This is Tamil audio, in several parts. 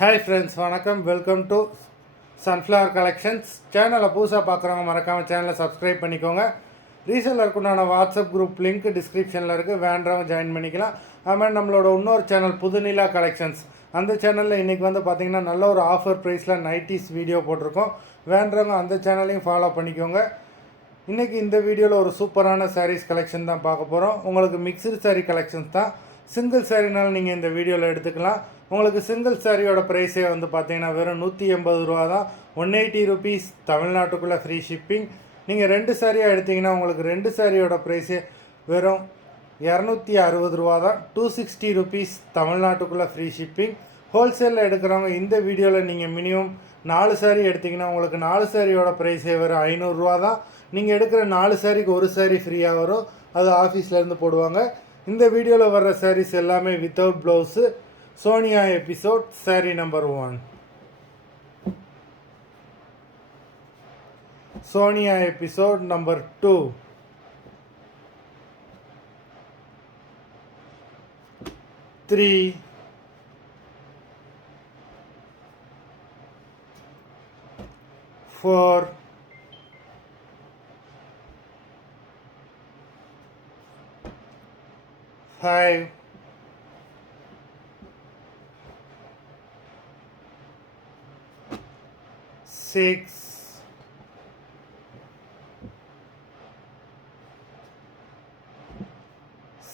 ஹாய் ஃப்ரெண்ட்ஸ், வணக்கம். Welcome to sunflower collections. சேனலை புதுசாக பார்க்குறவங்க மறக்காமல் சேனலை சப்ஸ்கிரைப் பண்ணிக்கோங்க. ரீசெல்லருக்குண்டான வாட்ஸ்அப் குரூப் லிங்க் டிஸ்கிரிப்ஷனில் இருக்குது, வேண்டவங்க ஜாயின் பண்ணிக்கலாம். அதுமாதிரி நம்மளோட இன்னொரு சேனல் புதுநிலா கலெக்ஷன்ஸ், அந்த சேனலில் இன்றைக்கி பார்த்திங்கன்னா நல்ல ஒரு ஆஃபர் ப்ரைஸில் நைட்டிஸ் வீடியோ போட்டிருக்கோம். வேண்டவங்க அந்த சேனலையும் ஃபாலோ பண்ணிக்கோங்க. இன்றைக்கி இந்த வீடியோவில் ஒரு சூப்பரான சாரீஸ் கலெக்ஷன் தான் பார்க்க போகிறோம். உங்களுக்கு மிக்சடு சாரீ கலெக்ஷன்ஸ் தான். சிங்கிள் சாரீனாலும் நீங்கள் இந்த வீடியோவில் எடுத்துக்கலாம். உங்களுக்கு சிங்கிள் சாரியோட ப்ரைஸே பார்த்தீங்கன்னா வெறும் 180 ரூபா தான். 180 ருபீஸ் தமிழ்நாட்டுக்குள்ளே ஃப்ரீ ஷிப்பிங். நீங்கள் 2 சாரியாக எடுத்திங்கன்னா உங்களுக்கு 2 சாரியோட ப்ரைஸே வெறும் 260 ரூபா தான். 260 ருபீஸ் தமிழ்நாட்டுக்குள்ளே ஃப்ரீ ஷிப்பிங். ஹோல்சேலில் எடுக்கிறவங்க இந்த வீடியோவில் நீங்கள் மினிமம் 4 சாரி எடுத்திங்கன்னா உங்களுக்கு 4 சாரியோட ப்ரைஸே வெறும் 500 ரூபா தான். நீங்கள் எடுக்கிற 4 சாரிக்கு ஒரு சாரி ஃப்ரீயாக வரும், அது ஆஃபீஸ்லேருந்து போடுவாங்க. இந்த வீடியோவில் வர்ற சாரீஸ் எல்லாமே without blouse. Sonia episode sari number 1. Sonia episode number 2. 3. 4. 5. 6.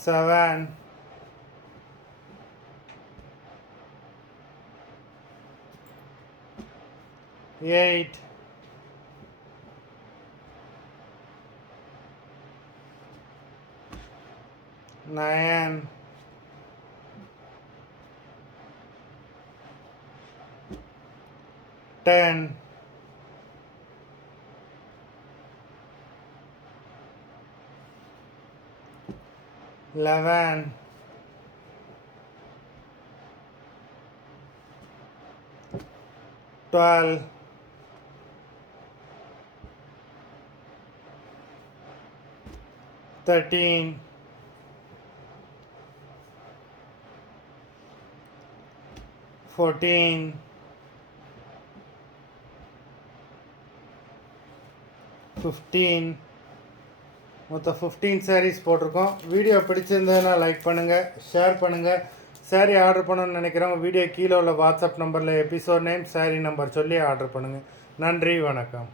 7. 8. 9. 10. 11. 12. 13. 14. 15. மொத்தம் 15 சாரீஸ் போட்டிருக்கோம். வீடியோ பிடிச்சிருந்ததுன்னா லைக் பண்ணுங்கள், ஷேர் பண்ணுங்கள். சாரீ ஆர்டர் பண்ணணும்னு நினைக்கிறவங்க வீடியோ கீழே உள்ள வாட்ஸ்அப் நம்பரில் எபிசோட் நேம், சாரீ நம்பர் சொல்லி ஆர்டர் பண்ணுங்கள். நன்றி, வணக்கம்.